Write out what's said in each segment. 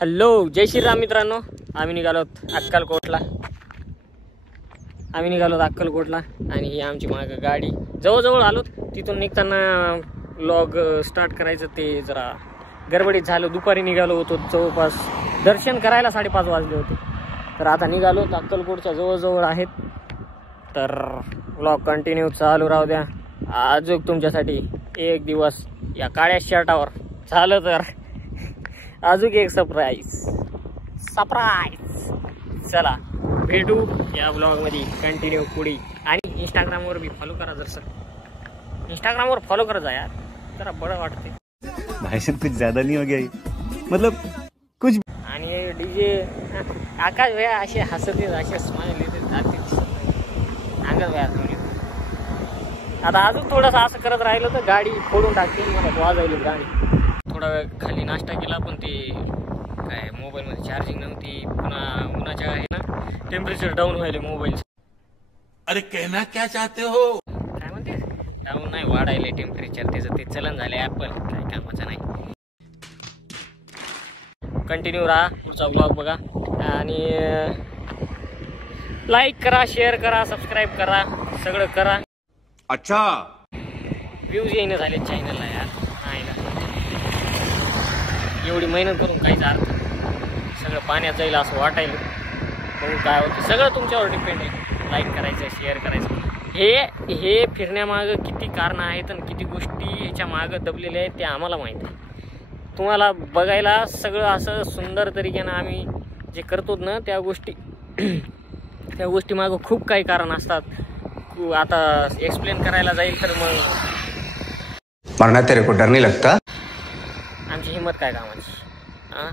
Hello, जय श्रीराम मित्रांनो. आम्ही निघालोत अक्कलकोटला आणि ही आमची मागं गाडी. जवळजवळ आलोत. तिथून निघताना व्लॉग स्टार्ट करायचं ते जरा गडबडीत झालं. दुपारी निघालो होतो, जवळपास दर्शन करायला 5:30 वाजले होते. तर आता निघालो, अक्कलकोटच्या जवळजवळ आहेत. तर व्लॉग कंटिन्यू चालू राहू द्या. अजून तुमच्यासाठी एक दिवस या काळ्या शर्टावर झालं तर अजून एक सरप्राईज. चला भेटू या ब्लॉगमध्ये कंटिन्यू पुढे. आणि इंस्टाग्रामवर बी फॉलो करा. जर सर इंस्टाग्रामवर फॉलो करत जा यार, जरा बरं वाटते. भाषण कुछ ज्यादा नहीं हो गया मतलब कुछ. आणि डीजे आकाश भैया असे हसत असे स्माइल येते सांगत भैया तुम्ही. आता अजून थोडंसं असं करत राहिलं तर गाडी फोडून टाकते. मला वाजवली गाडी. थोडा वेळ खाली नाश्ता केला, पण ते काय मोबाईलमध्ये चार्जिंग नव्हती. पुन्हा उन्हाच्या आहे ना, टेम्परेचर डाऊन व्हायले मोबाईल. अरे कहना क्या चाहते हो? काय म्हणते, डाऊन नाही वाढायले टेम्परेचर. त्याचं ते चलन झाले ॲपल, काय कामाचं नाही. कंटिन्यू राहा, पुढचा ब्लॉग बघा आणि लाईक करा, शेअर करा, सबस्क्राईब करा, सगळं करा. अच्छा, व्ह्यूज येणं झाले चॅनलला यार. नाही ना, एवढी मेहनत करून काहीच अर्थ सगळं पाण्यात जाईल असं वाटायला. म्हणून काय होतं, सगळं तुमच्यावर डिपेंड आहे. लाईक करायचं, शेअर करायचं. हे फिरण्यामागं किती कारणं आहेत आणि किती गोष्टी ह्याच्या मागं दबलेल्या आहेत ते आम्हाला माहीत आहे. तुम्हाला बघायला सगळं असं सुंदर तरीक्यानं आम्ही जे करतो ना, त्या गोष्टी मागं खूप काही कारण असतात. आता एक्सप्लेन करायला जाईल तर मग मरना तेरे को डर नहीं लगता. आमची हिंमत काय कामाची. हां,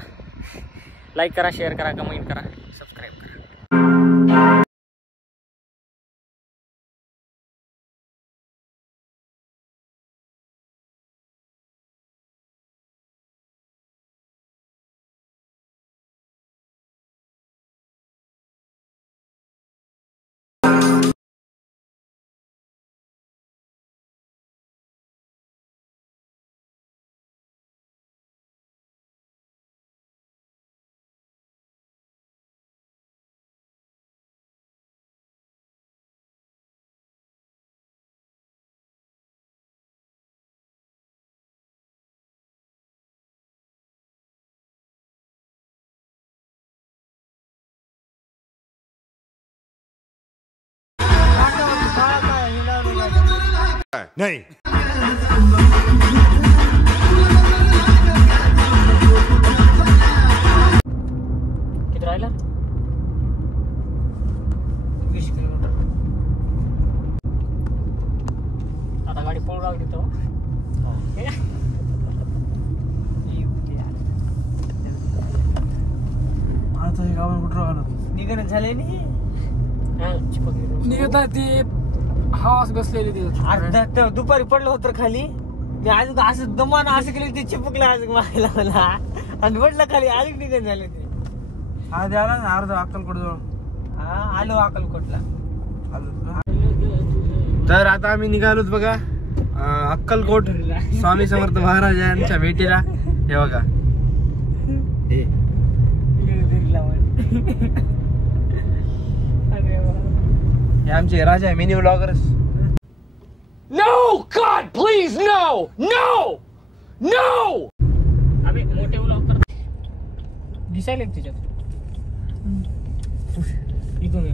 लाईक करा, शेअर करा, कमेंट करा, सबस्क्राईब करा. नहीं. किती राहिला? 20 किलोमीटर. आता गाडी पळू लागली तर आता हे गावाला कुठं राहिलं निघणं झाले नाही. निघत ते हवास बसलेली ते अर्धा दुपारी पडलं होतं खाली. मी अजून असं दमानं असं केलं ते चिपकलं अजून मागायला मला आणि म्हटलं खाली अजून निघण झाले ते. आज आला ना अर्धा अक्कलकोट जवळ. हा, आलो अक्कलकोटला. तर आता आम्ही निघालोत बघा अक्कलकोट स्वामी समर्थ महाराज यांच्या भेटीला. हे बघा, हे आमचे राजा आहे, mini vloggers. No, God, please, no, no, no. आम्ही मोठे व्लॉग करतो. दिसायला त्याच्यात इथून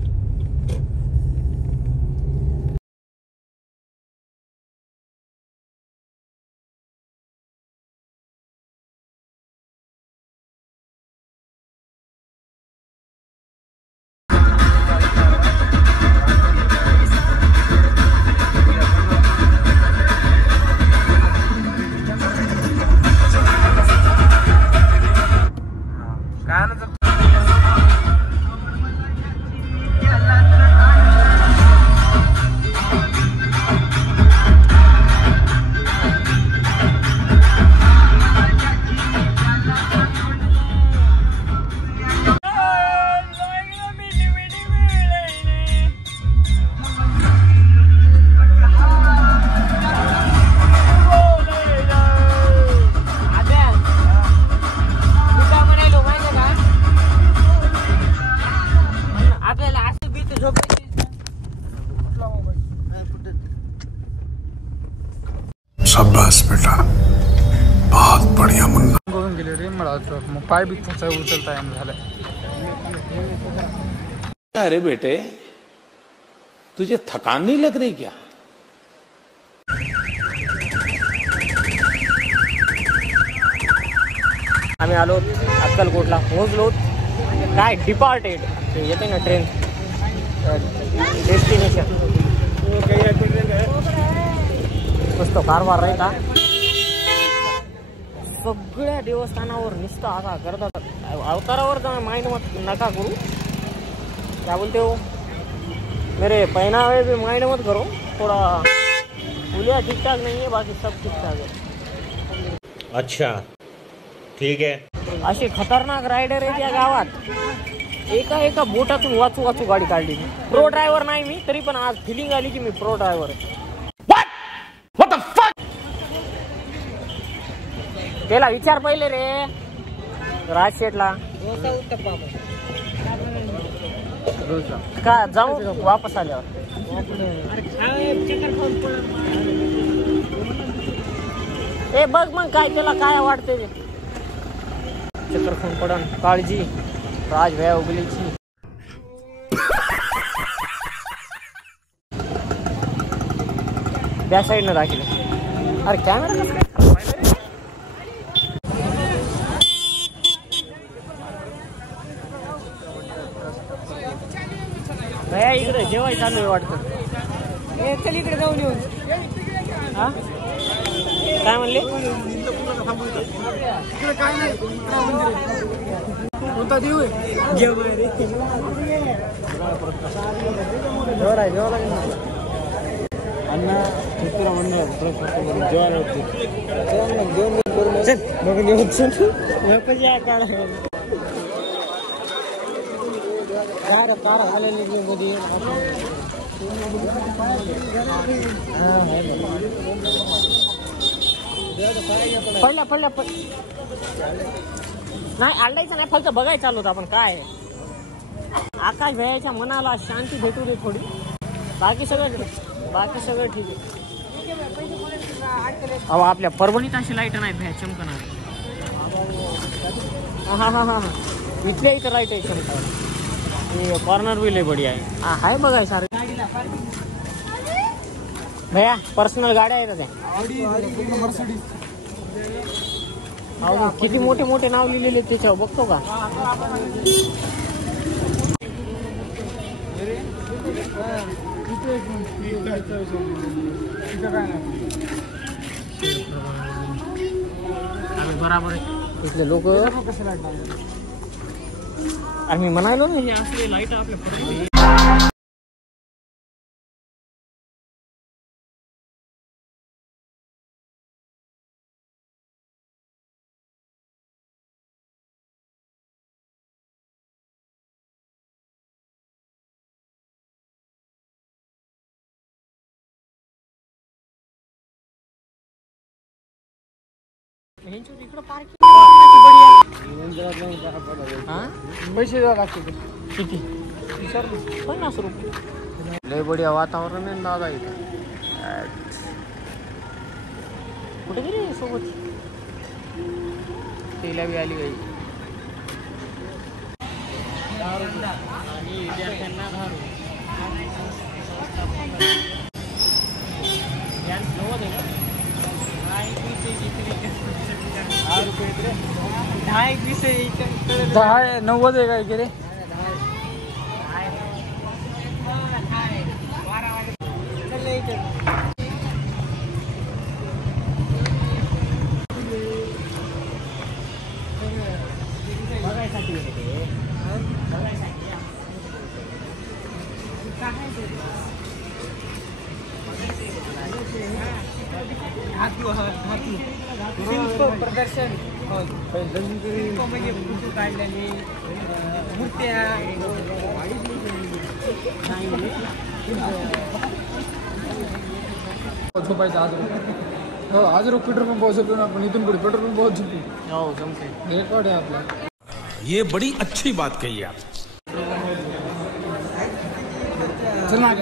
शाबाश बेटा, बहुत बढ़िया मुन्ना. करून गेले रे मला मग पाय बी त्याचा उचलता येणं झालं. अरे बेटे, तुझे थकान नहीं लग रही क्या? आम्ही आलो अक्कलकोटला, पोहोचलो. काय डिपार्टेड येते ना ट्रेन डेस्टिनेशन. मस्त कारभार राही का सगळ्या देवस्थानावर नुसतं आता करतात. अवतारावर माइंड मत नका करू. क्या बोलते हो, मेरे पहनावे भी माइंड मत करो. थोड़ा पुलिया ठीक ठाक नहीं है, बाकी सब ठीक ठाक है. अच्छा ठीक है. असे खतरनाक रायडर आहेत या गावात. एका बोटातून वाचू गाडी काढली. प्रो ड्रायव्हर नाही मी, तरी पण आज फिलिंग आली की मी प्रो ड्रायव्हर आहे. त्याला विचार पहिले रे राजशेठला का जाऊ वापस आल्यावर. ए बघ मग काय त्याला काय वाटते. चक्कर खाऊन पडन. काळजी राज भया उगलीची. त्या साईडनं दाखिले. अरे कॅमेरा भया इकडे जेवाय चालू आहे वाटतं. चल इकडे जाऊन येऊ. हा काय म्हणले. कोणता देऊ अण्णा चित्र म्हणून पडला नाही आलडायचं नाही, फक्त बघायचं चालू होतं आपण काय. आकाश भयाच्या मनाला शांती भेटू दे थोडी. बाकी सगळं ठीक आहे. अहो आपल्या परभणीत अशी लाईट नाही भया चमकणार. हा इथल्या इथं लाईट आहे चमकायला. कॉर्नर भी लय बढिया आहे. हाय बघाय सारे भैया. पर्सनल गाड्या आहेत त्या. किती मोठे नाव लिहिलेले त्याच्यावर बघतो का. बराबर आहे इथले लोक. आणि मी म्हणालो ना हे असले लाईट आपल्या इकडं पार्किंग पैसे द्यावं लागते. किती 50 रुपये. लय बढिया वातावरण आहे दादा इथं. कुठे गेली सोबत तिला बी आली बाई. विद्यार्थ्यांना 10 रुपये. दहा 90 आहे काय की रे. प्रदर्शन काढलेली मूर्त्या. झोपायचं आज रोज पेट्रोल पंप पोहोचलो ना आपण. इथून पुढे पेट्रोल पंप पोहोचतो. रेकॉर्ड आहे आपला. ये बड़ी अच्छी बात कही आप. चल ना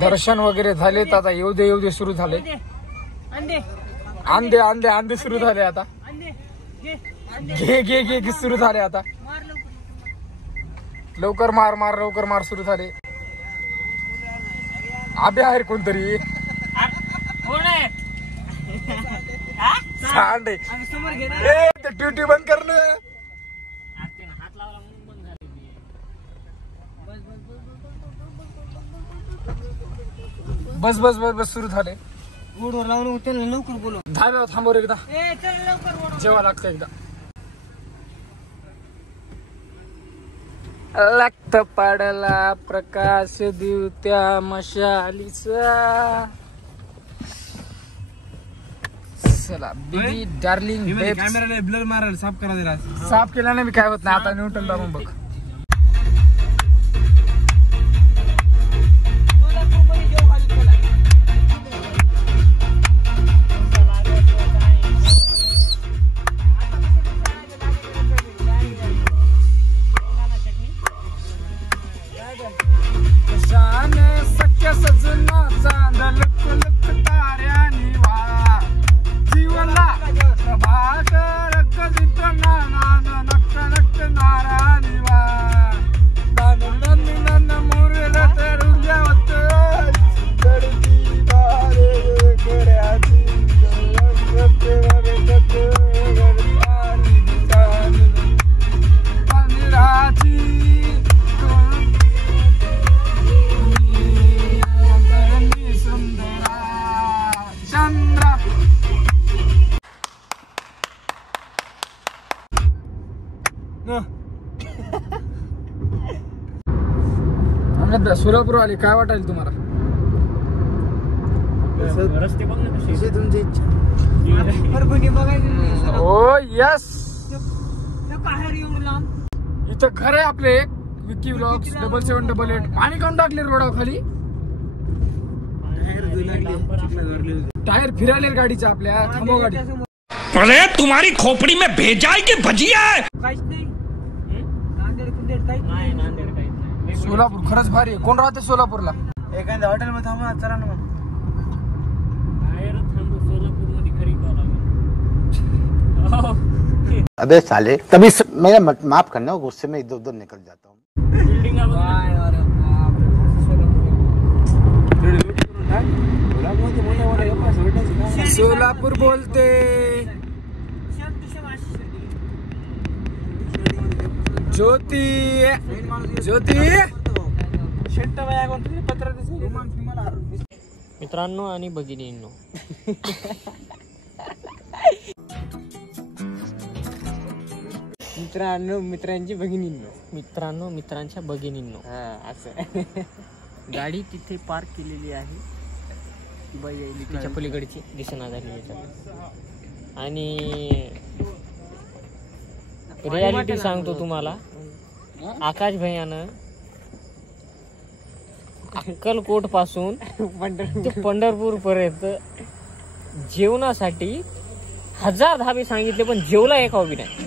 दर्शन वगैरे झालेत, आता येऊ दे सुरू झाले. अंडे सुरू झाले आता. घे सुरू झाले आता. लवकर मार सुरू झाले. आबे आहे कोणतरी. सांडे ड्युटी बंद करणं. बस सुरू झाले. लवकर बोलू. धाब्यावर थांबवर एकदा जेव्हा लागतं एकदा. लागत पाडला प्रकाश दिवत्या मशालीचा. चला बेबी डार्लिंग कॅमेराला ब्लर मारायला साफ करा दिला. साफ केला ना मी, काय होत नाही. आता न्यूटन दाबून बघ. सोलापूर आले, काय वाटेल तुम्हाला? रस्ते बघ ना कसे. तुमची इच्छा. ओ यस, इथं घर आहे आपले एक विकी व्लॉग्स 7788. पाणी काऊन टाकले रोडावर खाली? टायर फिरायले गाडीच्या आपल्या. थांबव गाडी. अरे तुम्हारी खोपड़ी में भेजा है कि भजिया है? सोलापूर खरंच भारी आहे. कोण राहते सोलापूरला? एखाद्या हॉटेल मध्ये थांबा. चला ना मग. अबे साले तभी मेरा माफ करना, गुस्से में इधर उधर निकल जाता हूँ. सोलापूर बोलते. ज्योती मित्रांनो आणि भगिनींनो, मित्रांची भगिनींनो, मित्रांच्या भगिनींनो. असं गाडी तिथे पार्क केलेली आहे. ती बाई यायली तिच्या पलीकडची दिसना झाली. आणि रियालिटी सांगतो तुम्हाला, आकाश भैयानं अक्कलकोट पासून ते पंढरपूर पर्यंत जेवणासाठी 1000 धाबे सांगितले, पण जेवला एका उभी नाही.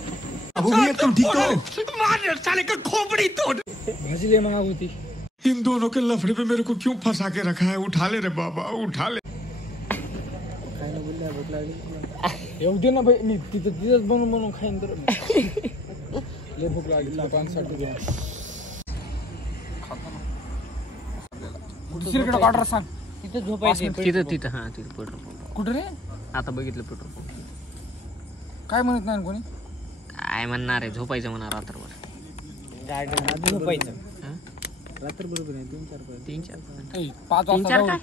भाजी ले महाग होती. इन दोनों के लफड़े पे मेरे को क्यों फंसा के रखा है? उठा ले रे बाबा, उठा ले. येऊ दे ना भाई, मी तिथंच बनवून खाईन. तर लय भूक लागली. दुसरीकडे ऑर्डर सांग. तिथं झोपायचं. तिथं हा तिथं पेट्रोल पंप. कुठे रे? आता बघितलं पेट्रोल पंप. काय म्हणत नाही कोणी? काय म्हणणार आहे? झोपायचं म्हणा रात्रभर. झोपायचं रात्र बरोबर आहे. 3-4 5 काय?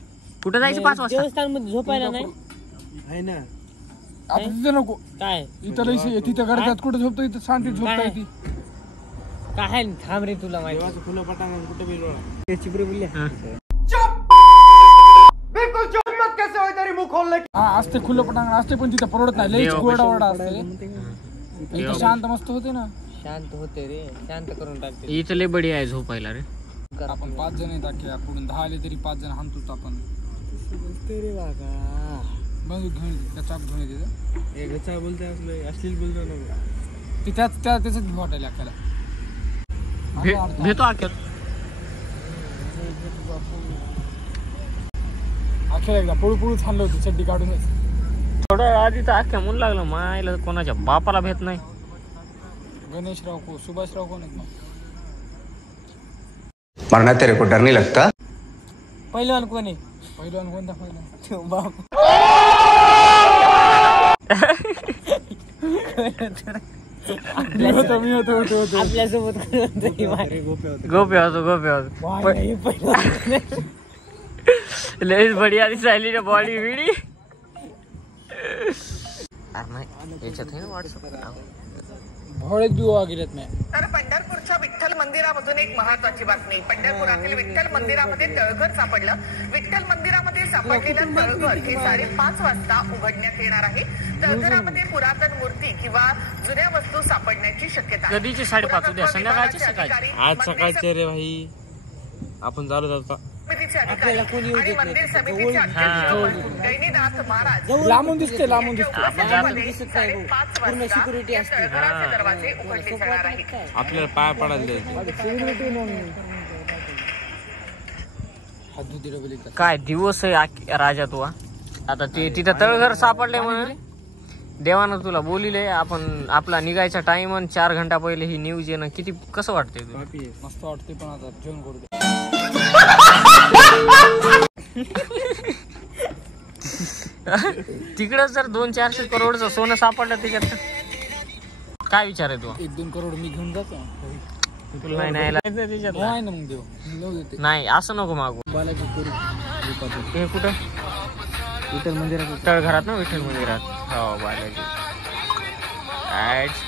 कुठं जायचं 5 वाजता? देवस्थान मध्ये झोपायला नाही आहे ना. आता तिथं नको. काय इथं तिथं गडतात. कुठं झोपतो? इथं शांती झोपता येते. काय थांब रे, तुला माहिती खुलं पटांगण कुठे बिलवा चिपरे बोलले. बिलकुल चुप मत कैसे होय तरी मुख खोलले. हा असते खुलं पटांगण असते, पण तिथं परवडत नाही. लईच गोडा असते. इथं शांत मस्त होते ना. शांत होते रे, शांत करून टाकते. इथं लय बडी आहे झोपायला रे. आपण 5 जण येतात की आपण 10 आले तरी 5 जण हाणतोच आपण. रे बागा बघ गचाप घेऊन तिथं. हे गचा बोलते असले अश्लील बोलतो ना. ते त्याच वाटायला आपल्याला. भेटतो अखेर. अखेर एकदा पुळू छानलं होती चड्डी काढूनच. थोडं आधी तर अख्ख्या म्हणू लागलं मायला कोणाच्या बापाला भेट नाही. गणेशराव को सुभाषराव कोण आहेत मग? मरना तेरे को डर नहीं लगता? पहिलवान कोण आहे? पहिलवान कोणता पहिलवान? बाप मी होतो आपल्यासोबत गोप्या होतो लयच बढिया दिसायली रे बॉडी बिडी. याच्यात आहे ना व्हॉट्सअप भोळेच बिवा गेलेत नाही. तर पंढरपूरच्या विठ्ठल मंदिरामधून एक महत्वाची बातमी. पंढरपुरातील विठ्ठल मंदिरामध्ये तळघर सापडलं. विठ्ठल मंदिरामध्ये सापडलेलं तळघर हे 5:30 वाजता उघडण्यात येणार आहे. तळघरामध्ये पुरातन मूर्ती किंवा जुन्या वस्तू सापडण्याची शक्यता आहे. कधीची 5:30 उद्या संध्याकाळची सकाळची? आज सकाळचे रे भाई आपण चालू जातो. आपल्याला कोणी आणि मंदिर समितीचे अध्यक्ष गैनीनाथ महाराज लांबून दिसते लांबून दिसते. 5:30 वाजता सिक्युरिटी असते. तळघराचे दरवाजे उघडले जाणार आहेत. आपल्याला पाय पडायला काय दिवस आहे राजा तू. आता ते तिथं तळघर सापडले म्हणून देवानं तुला बोलिले. आपण आपला निघायचा टाइम आणि 4 घंटा पहिले ही न्यूज येणं किती कसं वाटतंय तुला? मस्त वाटते पण आता जेवण करू दे. तिकडं जर 200-400 करोडचं सोनं सापडलं त्याच्यात काय विचार आहे तू? 1-2 करोड मी घेऊन जातो. तुला नाही न्यायला त्याच्यात नाही ना मग देऊ नेऊ देते. नाही असं नको मागू. बालाजी करू हे कुठं? विठ्ठल मंदिरात तळघरात ना विठ्ठल मंदिरात. हो बालाजी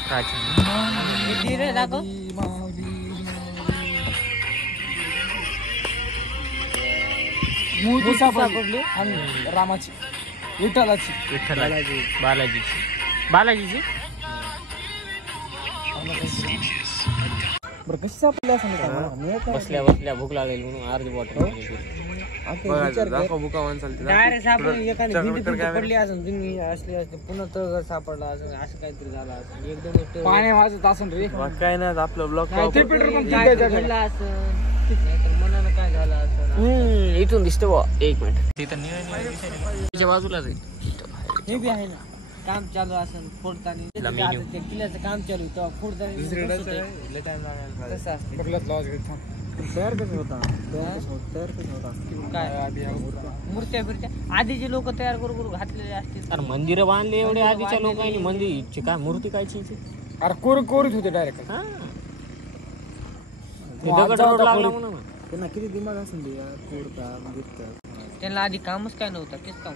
प्राचीन. दाखव मूर्ती सापडली आणि रामाची विठ्ठलाची बालाजीची बरं कशी सापडली असं बसल्या बसल्या भूक लागेल म्हणून अर्धी बॉटल डायरेक्ट सापडली एखादी भिंती पडली असून तुम्ही असली असते पुन्हा तळघर सापडला असं असं काहीतरी झालं असं एकदम पाणी वाजत असं रे. काय नाही आपलं ब्लॉक पेट्रोल पंप घडलं असं नाहीतर मनानं काय झालं असं. इथून दिसते बा. 1 मिनिट तिथं बाजूलाच हे बी आहे ना काम चालू असेल फोडताना ते किल्ल्याचं काम चालू तेव्हा फोडताना कसं असतं. तयार कसं होता काय मूर्त्या फिरत्या आधीचे लोक तयार करू घातलेले असतील. अरे मंदिर बांधले एवढे आधीच्या लोकांनी. मंदिरची काय मूर्ती कायची? अरे कोरीत होते डायरेक्ट. दगड लागला म्हणून त्यांना किती दिमाग असेल त्यांना आधी कामच काय नव्हतं. तेच काम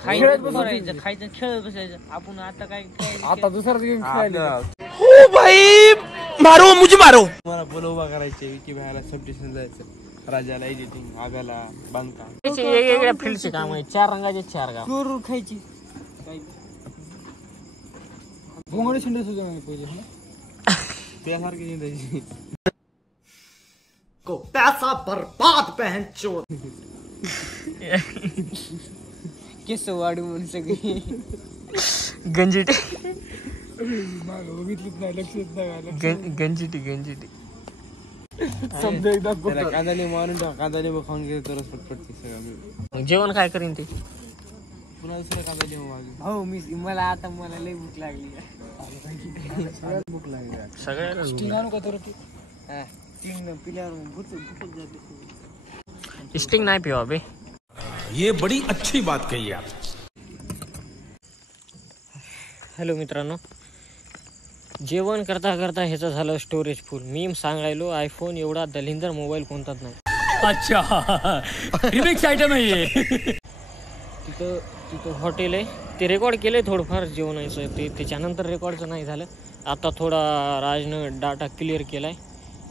खायचं बसायचं खायचं खेळत बसायचं. आपण आता काय आता दुसराच गेम खेळायला. ओ भाई मारो मुझे मारो. मला बोल उभा करायचे विकी भायला सबस्टेशन जायचं. राजाला एडिटिंग आगाला बांधकाम वेगवेगळ्या फील्डचे काम आहे. 4 रंगाचे 4 गाव. चोरू खायची भोंगडी शिंदे सुद्धा पहिले त्यासारखी निंदायची. को पैसा बर्बाद बहन चोद. केस वाढू म्हणून सगळी गंजिटी बघितलीच नाही लक्षात नाही. गंजिटी समजा एकदा कांदा लिंबू आणून टाक. कांदा लिंबू खाऊन गेले तरच पटपटते सगळं. जेवण काय करीन ते पुन्हा दुसरं कांदा लिंबू मागे. हो मला लई भूक लागली. भूक लागली सगळ्याला. स्टिंग आणू का तर तू? पिल्यावर भूकच जाते. स्टिंग नाही पिवा बे. ये बड़ी अच्छी बात कही आप. हॅलो मित्रांनो, जेवण करता करता ह्याचं झालं स्टोरेज फुल. मी सांगायलो आयफोन एवढा दलिंदर मोबाईल कोणताच नाही. अच्छा रिमिक्स आयटम आहे हे. तिथं हॉटेल आहे. ते रेकॉर्ड केलंय थोडंफार जेवणाचं. ते त्याच्यानंतर रेकॉर्डचं नाही झालं. आता थोडा राजनं डाटा क्लिअर केलाय.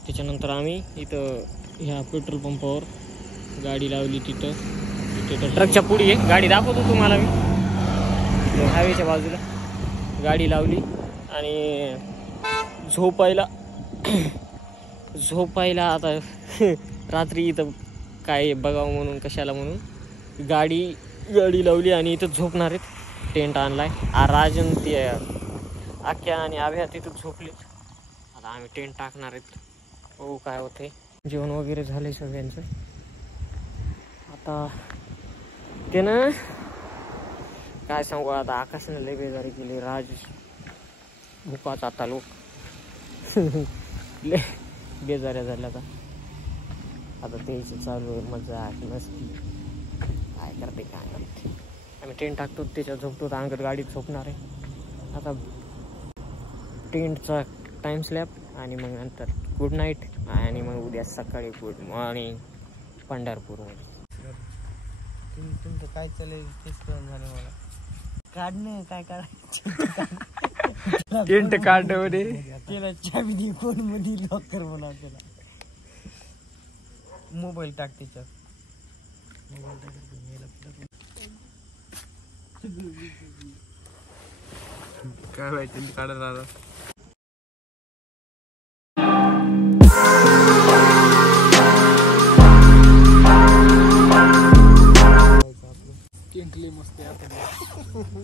त्याच्यानंतर आम्ही इथं ह्या पेट्रोल पंपावर गाडी लावली. तिथं ट्रकच्या पुढे आहे गाडी. दाखवतो तुम्हाला मी. हायवेच्या बाजूला गाडी लावली आणि झोपायला आता रात्री इथं काय बघावं म्हणून कशाला म्हणून गाडी लावली आणि इथं झोपणार आहेत. टेंट आणलाय. राजन ते आख्या आणि आभ्या तिथं झोपले. आता आम्ही टेंट टाकणार आहेत. हो काय होते. जेवण वगैरे झालंय सगळ्यांचं. आता त्यानं काय सांगू, आता आकाशाने लय बेजारी केली. राज भुकाचा आता लोक लय बेजाऱ्या झाल्या. आता त्याची चालू आहे मजा मस्ती. काय करते काय करते. आम्ही टेंट टाकतो त्याच्यात झोपतो. अंगत गाडीत झोपणार आहे. आता टेंटचा टाइम स्लॅप आणि मग नंतर गुड नाईट आणि मग उद्या सकाळी गुड मॉर्निंग पंढरपूरमध्ये. तुमचं काय चालेल तेच कळून झालं मला. काढणे काय काढायचं टेंट काढ रे. त्याला चाबी दे फोन मध्ये लॉकर म्हणा. त्याला मोबाईल टाक त्याच्यात. काय माहिती काढत राहता. टेंट लय मस्त आहे. आता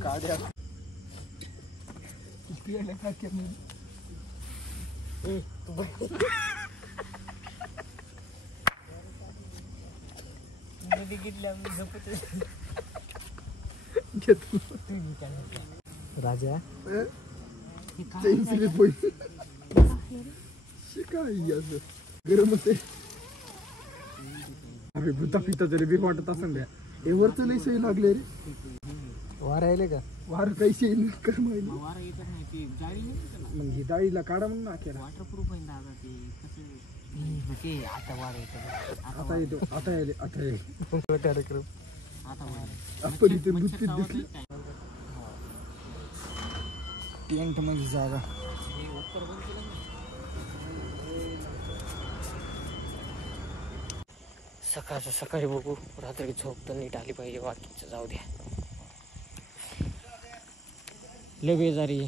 गाड्या राजा गरम होते. अरे भूता पिता तरी बी वाटत असं द्या. हे वरच लई सही लागले रे. वार राहिले का? वार काही सही कर मग ही जाळीला काढा म्हणून नाक्याला. वॉटरप्रूफ आहे दादा ते. आता वार येतो. आता येतो. आता येईल. आता येईल. कार्यक्रम आता वार आपण इथे बुत्तीत दिसली. टेंट मध्ये जागा. सकाळचं सकाळी बघू. रात्री झोप तर नीट आली पाहिजे. बाकीचं जाऊ द्या. लय बेजारी.